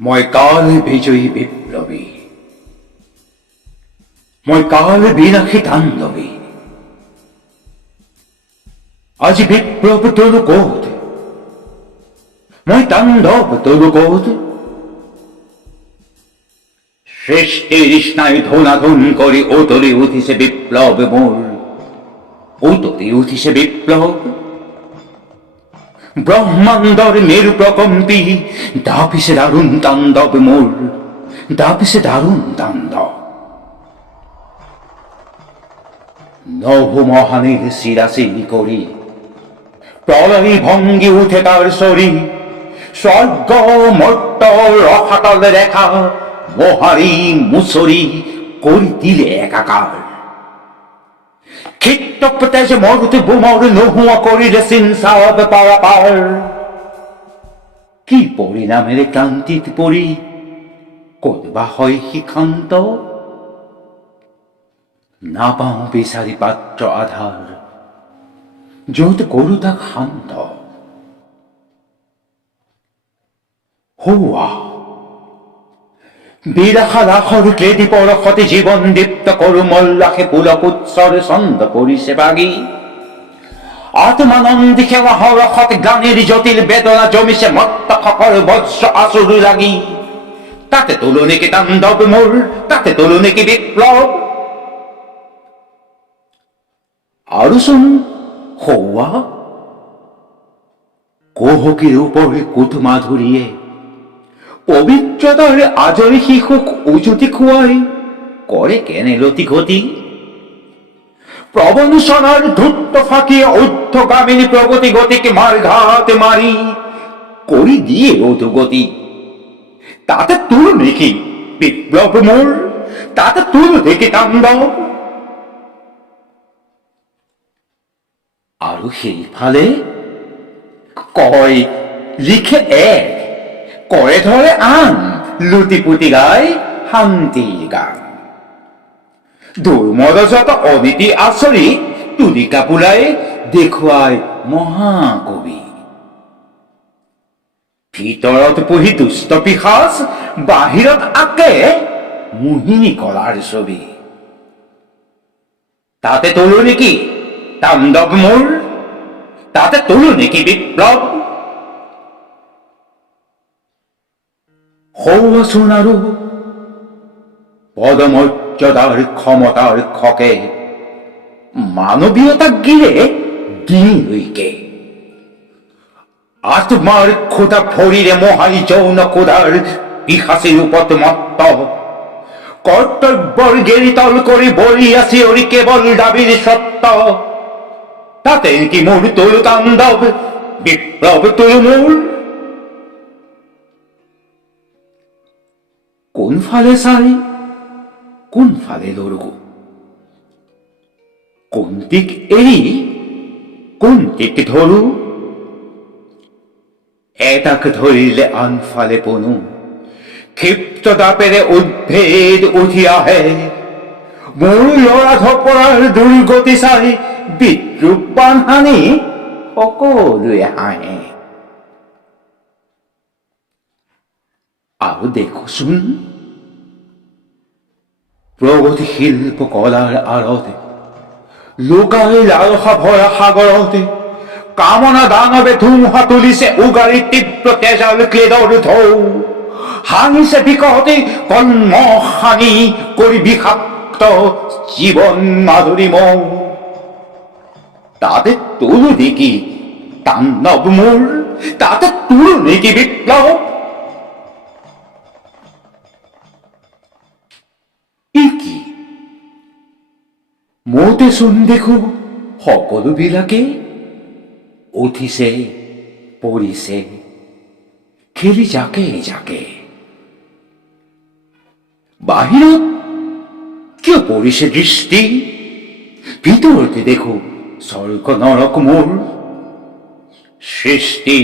মই কাল বিজয়ী বিপ্লবী, মই কাল বিনাশী তাণ্ডবী। আজি বিপ্লব তরু কোদ, মই তাণ্ডব তরু কোদ। সৃষ্টির স্নায়ু ধুনাধুন করে ওতলে উঠিছে বিপ্লব মোর, ওতলে উঠিছে বিপ্লব। ব্রহ্মাণ্ডর মেরু প্রকম্পি দাপিছে দারুণ তাণ্ডব মোর, দাপিছে দারুণ তাণ্ডব। নভ মহানের শিরাশিরি করি প্রলয় ভঙ্গি উঠে তার শরীর। স্বর্গ মর্ত রসাতল রেখা মহারি মুসরি করি দিলে একাকার। ক্ষিপ্ত তেজ মরুতে বুমর নহুয়া করিলে সিনসাব পারাপার। কি পরিণামের ক্লান্তিত পরি কদবা হয় শিখান্ত। না পাও বিচারি পাত্র আধার, যত করু তাক শান্ত। হৌয়া বিরাখা লাখর ক্লেদি পরখতে জীবন দীপ্ত করু মল্লাখে পুলক উৎসর ছন্দ পরিছে বাগি। আত্মানন্দী খেওয়া হরখত গানের জটিল বেদনা জমিছে মত্ত খকর বৎস আসুর লাগি। তাতে তুলনে কি তাণ্ডব মোর, তাতে তুলনে কি বিপ্লব। আরো শুন হৌয়া কোহকের উপরে কুটুমা ধরিয়ে পবিত্রতার আজর শিশুক উজুতি খুয়াই করে কেনে লতি ক্ষতি। প্রবঞ্চনার ধূর্ত ফাঁকিয়ে ঊর্ধ্বগামিনী প্রগতি গতিকে মার ঘাতে মারি করি দিয়ে অধুগতি। তাতে তুল নাকি বিপ্লব মোর, তাতে তুল থেকে তাণ্ডব। আরো সেই ফালে কয় লিখে এক, করে ধরে আন, লুটিপুটি গায় শান্তির গান। দুর্মদশত অনীতি আচরি তুলিকা পুলাই দেখুৱায় মহাকবি। ভিতৰত পুহি দুষ্ট পিশাচ, বাহিৰত আঁকে মোহিনী কলাৰ ছবি। তাতে তোলো নেকি তাণ্ডব মোৰ, তাতে তোলো নেকি বিপ্লব। সৌচোন আৰু পদমৰ্যাদাৰ ক্ষমতাৰ খকে মানৱীয়তাক গিৰে ডিঙিলৈকে। আত্মাৰ ক্ষুধা ভৰিৰে মহাই যৌন ক্ষুধাৰ পিশাচী ৰূপত মত্ত। কৰ্তব্যৰ গেৰি তল কৰি বলি আছি অৰি কেৱল দাবীৰ সত্য। তাতে কি মোৰ তোলো তাণ্ডব, বিপ্লব তোলো মোৰ। কোন ফালে চাই কোন ফালে দৌড়ো, কোন দিক এৰি কোন দিক ধৰো। এটাক ধৰিলে আনফালে পনো, ক্ষিপ্ত দাপেৰে উদ্ভেদ উঠি আহে। মোৰ লৰা ধপৰাৰ দুৰ্গতি চাই বিদ্ৰূপ বানহানি সকলোৱে হাঁহে। আৰু দেখোচোন প্রগতি শিল্প কলার আড়তে লোকায় লালসা ভরা সাগরতে কামনা দানবে ধুমুহা তুলিছে উগারি তীব্র তেজাল ক্লেদর ঢৌ। হানিছে বিকহতে কর্ম হানি করি বিষাক্ত জীবন মাধুরী মৌ। তাদের তুলু দেখি তাণ্ডব মোর, তাতে তুলু নেকি বিপ্লব। মোতে চোন দেখো সকলো বিলাকে উঠিছে পৰিছে খেলি যাকে যাকে। বাহিৰত কিয় পৰিছে দৃষ্টি, ভিতৰতে দেখো স্বৰ্গ নৰক মোৰ। সৃষ্টি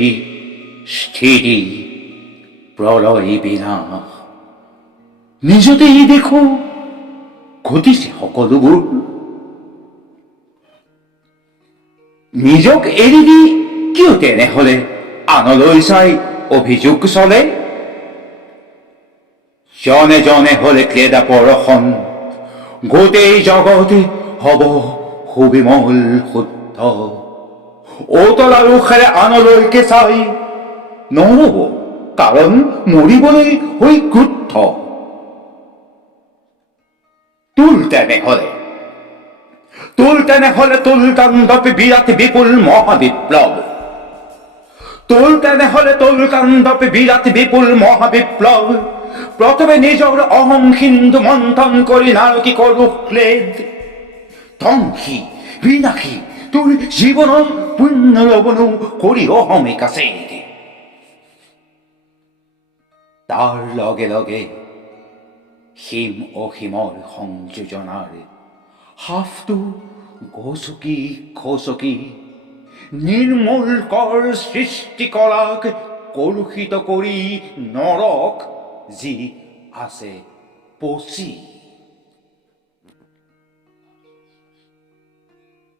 স্থিতি প্ৰলয় বিনাশ নিজতেই দেখো ঘটিছে সকলোবোৰ। নিজক এৰি দি কিয় তেনেহলে আনলৈ চাই অভিযোগ চলে। জনে জনে হলে ক্লেদা পৰখন, গোটেই জগতে হব সুবিমল শুদ্ধ। অতল আৰুষেৰে আনলৈকে চাই নহব, কাৰণ মৰিবলৈ হৈ ক্ৰুদ্ধ। তুল তেনেহলে তুল তাণ্ডৱ বিৰাট বিপুল মহাবিপ্লৱ। তুল তেনেহলে তুল তাণ্ডৱ বিৰাট বিপুল মহাবিপ্লৱ। প্ৰথমে নিজৰ অহং সিন্ধু মন্থন কৰি নাৰকী কৰো ক্লেদ। ধ্বংসী বিনাশী তোৰ জীৱনৰ পুণ্য লবনো কৰি অহমে কাছে। তাৰ লগে লগে হিম অসীমৰ সংযোজনাৰ হাফটো গচকি খচকি নিৰ্মূল কৰ সৃষ্টি কলাক কলুষিত কৰি নৰক যি আছে পচি।